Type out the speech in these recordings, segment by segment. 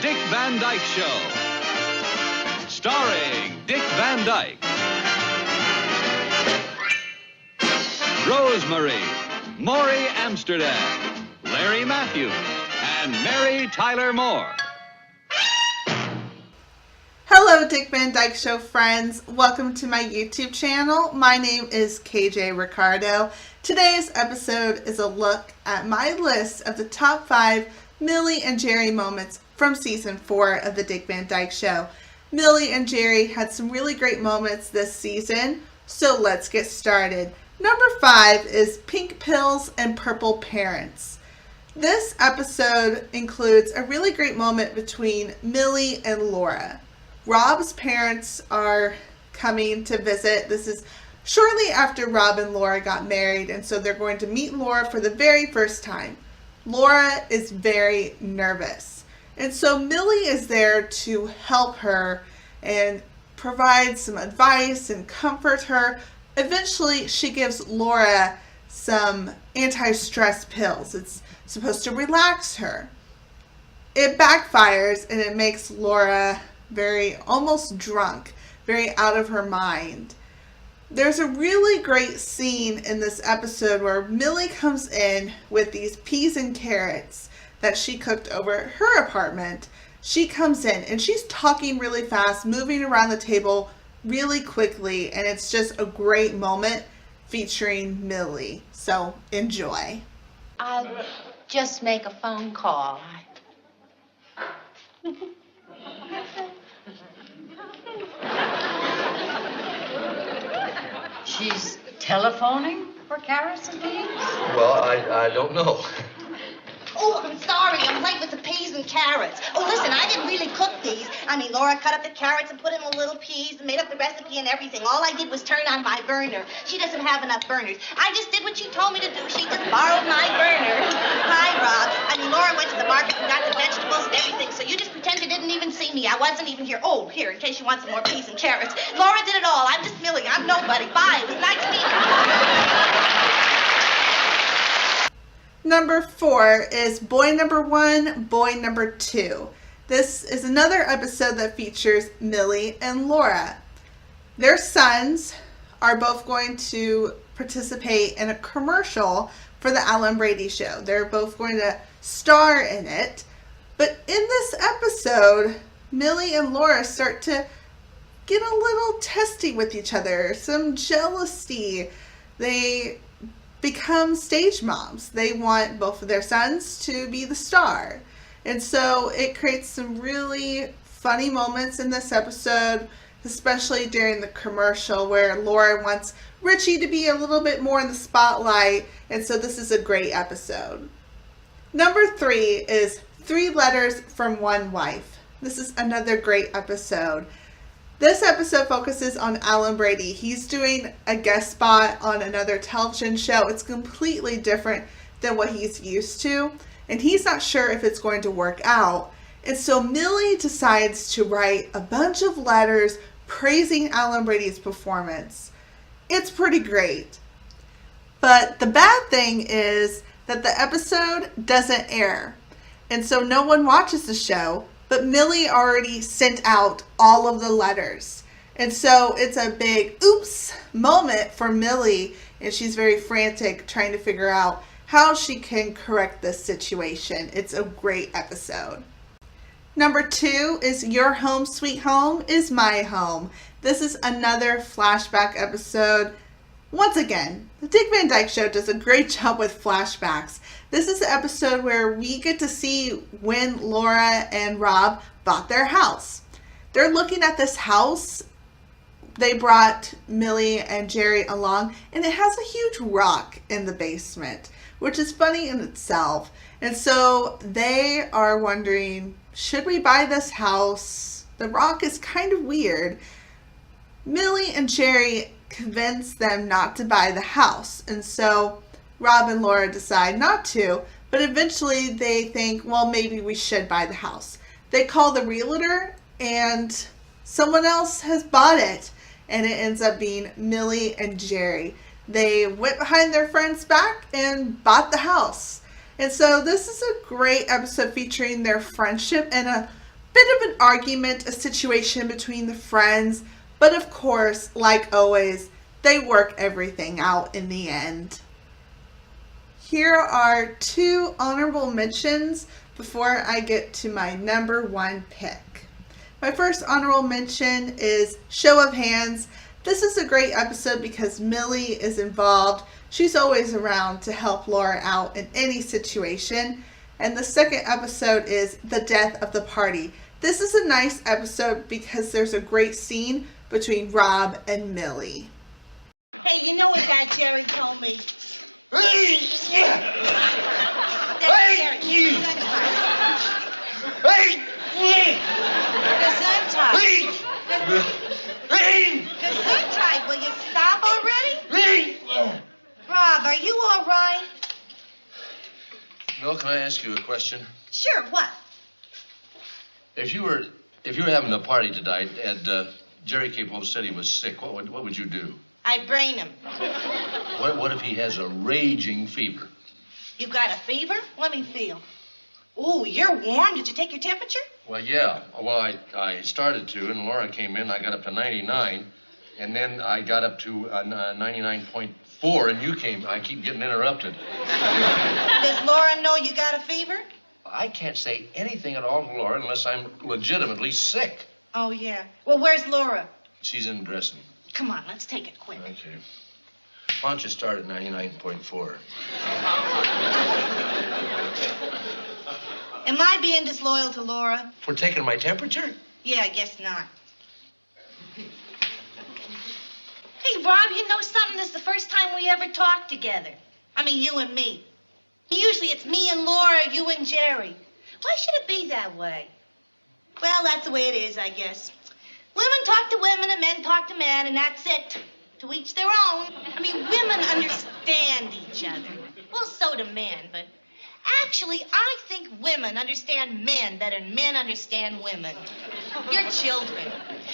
Dick Van Dyke Show. Starring Dick Van Dyke, Rosemary, Maury Amsterdam, Larry Matthews, and Mary Tyler Moore. Hello, Dick Van Dyke Show friends. Welcome to my YouTube channel. My name is KJ Ricardo. Today's episode is a look at my list of the top 5 Millie and Jerry moments from season 4 of the Dick Van Dyke Show. Millie and Jerry had some really great moments this season, so let's get started. Number 5 is Pink Pills and Purple Parents. This episode includes a really great moment between Millie and Laura. Rob's parents are coming to visit. This is shortly after Rob and Laura got married, and so they're going to meet Laura for the very first time. Laura is very nervous, and so Millie is there to help her and provide some advice and comfort her. Eventually, she gives Laura some anti-stress pills. It's supposed to relax her. It backfires, and it makes Laura very almost drunk, very out of her mind. There's a really great scene in this episode where Millie comes in with these peas and carrots that she cooked over at her apartment. She comes in and she's talking really fast, moving around the table really quickly, and it's just a great moment featuring Millie. So enjoy. I'll just make a phone call. She's telephoning for carrots and peas? Well, I don't know. Oh, I'm sorry. I'm late with the peas and carrots. Oh, listen, I didn't really cook these. I mean, Laura cut up the carrots and put in the little peas and made up the recipe and everything. All I did was turn on my burner. She doesn't have enough burners. I just did what she told me to do. She just borrowed my burner. Hi, Rob. I mean, Laura went to the market and got the vegetables and everything, so you just pretend you didn't even see me. I wasn't even here. Oh, here, in case you want some more peas and carrots. Laura did it all. I'm just Millie. I'm nobody. Bye. It was nice meeting you. Number 4 is Boy Number 1, Boy Number 2. This is another episode that features Millie and Laura. Their sons are both going to participate in a commercial for the Alan Brady show. They're both going to star in it. But in this episode, Millie and Laura start to get a little testy with each other, some jealousy. They become stage moms. They want both of their sons to be the star. And so it creates some really funny moments in this episode, especially during the commercial where Laura wants Richie to be a little bit more in the spotlight. And so this is a great episode. Number 3 is 3 Letters from One Wife. This is another great episode. This episode focuses on Alan Brady. He's doing a guest spot on another television show. It's completely different than what he's used to, and he's not sure if it's going to work out. And so Millie decides to write a bunch of letters praising Alan Brady's performance. It's pretty great. But the bad thing is that the episode doesn't air, and so no one watches the show. But Millie already sent out all of the letters. And so it's a big oops moment for Millie. And she's very frantic trying to figure out how she can correct this situation. It's a great episode. Number 2 is Your Home Sweet Home is My Home. This is another flashback episode. Once again, the Dick Van Dyke Show does a great job with flashbacks. This is the episode where we get to see when Laura and Rob bought their house. They're looking at this house. They brought Millie and Jerry along, and it has a huge rock in the basement, which is funny in itself. And so they are wondering, should we buy this house? The rock is kind of weird. Millie and Jerry convince them not to buy the house, and so Rob and Laura decide not to, but eventually they think, well, maybe we should buy the house. They call the realtor, and someone else has bought it, and it ends up being Millie and Jerry. They went behind their friend's back and bought the house. And so this is a great episode featuring their friendship and a bit of an argument, a situation between the friends, but of course, like always, they work everything out in the end. Here are 2 honorable mentions before I get to my number 1 pick. My first honorable mention is Show of Hands. This is a great episode because Millie is involved. She's always around to help Laura out in any situation. And the second episode is The Death of the Party. This is a nice episode because there's a great scene between Rob and Millie. Hey, you know what that Jerry told me? Hey! That Hey! Jerry. Hey! Gesundheit. Hey! Gesundheit, will you stop already? Hey! Rob, are you all right? Mel, can I ask you a question? Sure, what? If you were having a party tonight and Jerry came home and said he was sick, what would you do? I'd brain him. What if he has a raging fever? You got a fever? Let me feel. Ooh, you're warm. Did you take your temperature? Well, yeah. Well, I started to, and Laura came in. I got up to 99, and then I got up to 99.4, and you came. I keep getting interrupted. Does Laura know you got a fever? I can't say anything at all to Laura unless I'm legitimately sick. Oh, yeah. Well, where's Laura? She's in dressing. Come on, let's take it quick. Okay. Why don't you start at 99.4? Am I being disloyal to Laura? For taking my temperature? Yeah, I guess not. Hey, Rob, you know something? This is the first time we ever talked together. I mean, you and me. Usually it's me and Laura, you and Jerry. Why should it be that way? Well, that's the way it is, I guess. Women talk to women and men talk to men, and that's it. To each their own. I mean, women understand each other. Well, so do men, but actually, I think women understand men better than men understand women. You're children.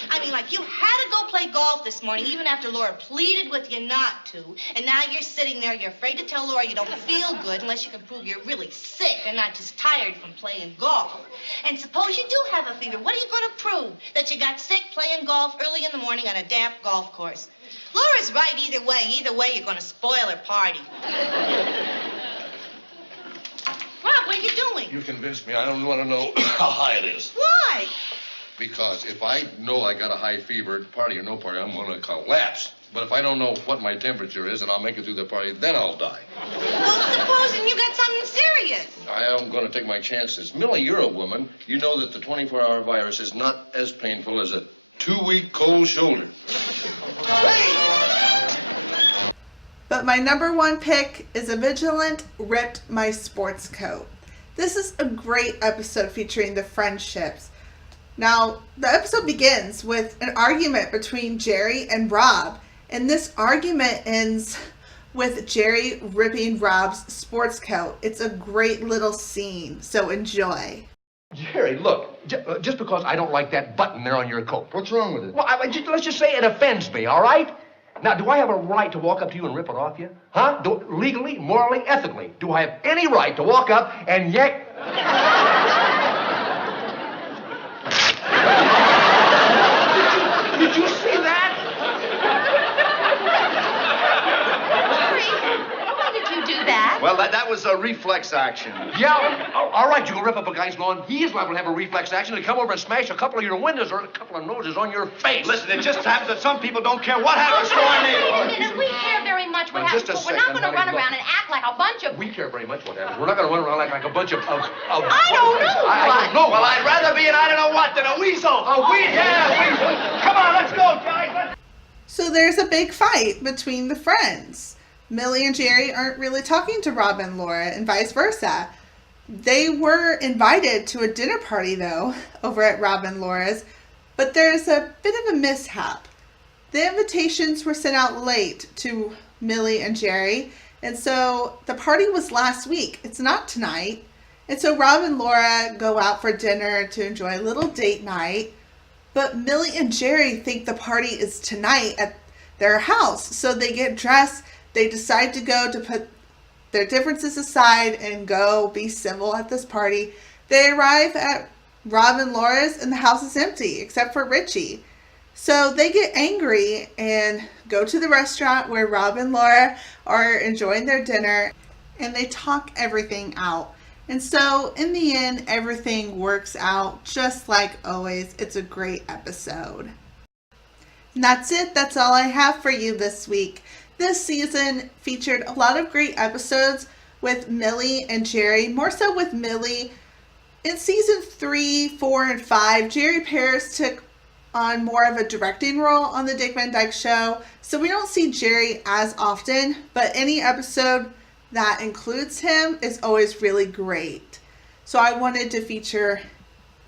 I mean, like, you had to go play golf this morning, even after Laura pleaded with you not to, and now you're sitting there, you're afraid to tell Laura you don't feel good unless you can prove you're really sick and not just tired from playing golf. And suppose you do have a fever, what are you going to prove? That you got sick playing golf early in the morning on a damp golf course? Laura's right either way. Either way, you're going to spoil her party. Rob, what are you doing? You convinced me. I don't want to know how high it is. Why? Because if I know I got a high fever, party or no party, I'm going to collapse. But if I don't know what my temperature is and I'll make it through the party, then I'll die. Well, supposing you got something serious. I am going to take my chances. Millie, you're a woman. You know that the 24-hour virus is not as painful as a 2-week cold shoulder. But my number 1 pick is A Vigilante Ripped My Sports Coat. This is a great episode featuring the friendships. Now, the episode begins with an argument between Jerry and Rob, and this argument ends with Jerry ripping Rob's sports coat. It's a great little scene, so enjoy. Jerry, look, just because I don't like that button there on your coat. What's wrong with it? Well, let's just say it offends me, all right? Now, do I have a right to walk up to you and rip it off you? Huh? Legally, morally, ethically, do I have any right to walk up and yank... Did you see that? Why did you do that? Well, that was a reflex action. Yeah, all right, you can rip up a guy's lawn. He's liable to have a reflex action to come over and smash a couple of your windows or a couple of noses on your face. Listen, it just happens that some people don't care what happens to our Wait a neighborhood. minute, we care very much what Now, happens, just a but we're not second, going to run honey, around look. and act like a bunch of... We care very much what happens. We're not going to run around like a bunch of I don't know I don't know. Well, I'd rather be an I don't know what than a weasel. A weasel? Yeah, weasel. Come on, let's go, guys. So there's a big fight between the friends. Millie and Jerry aren't really talking to Rob and Laura, and vice versa. They were invited to a dinner party, though, over at Rob and Laura's, but there's a bit of a mishap. The invitations were sent out late to Millie and Jerry, and so the party was last week. It's not tonight. And so Rob and Laura go out for dinner to enjoy a little date night, but Millie and Jerry think the party is tonight at their house, so they get dressed. They decide to go to put their differences aside and go be civil at this party. They arrive at Rob and Laura's and the house is empty except for Richie. So they get angry and go to the restaurant where Rob and Laura are enjoying their dinner, and they talk everything out. And so in the end, everything works out just like always. It's a great episode. And that's it. That's all I have for you this week. This season featured a lot of great episodes with Millie and Jerry, more so with Millie. In season 3, 4, and 5, Jerry Paris took on more of a directing role on the Dick Van Dyke Show, so we don't see Jerry as often, but any episode that includes him is always really great. So I wanted to feature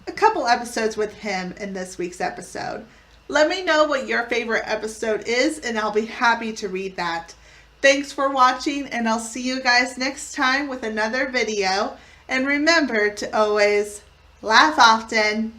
a couple episodes with him in this week's episode. Let me know what your favorite episode is, and I'll be happy to read that. Thanks for watching, and I'll see you guys next time with another video. And remember to always laugh often.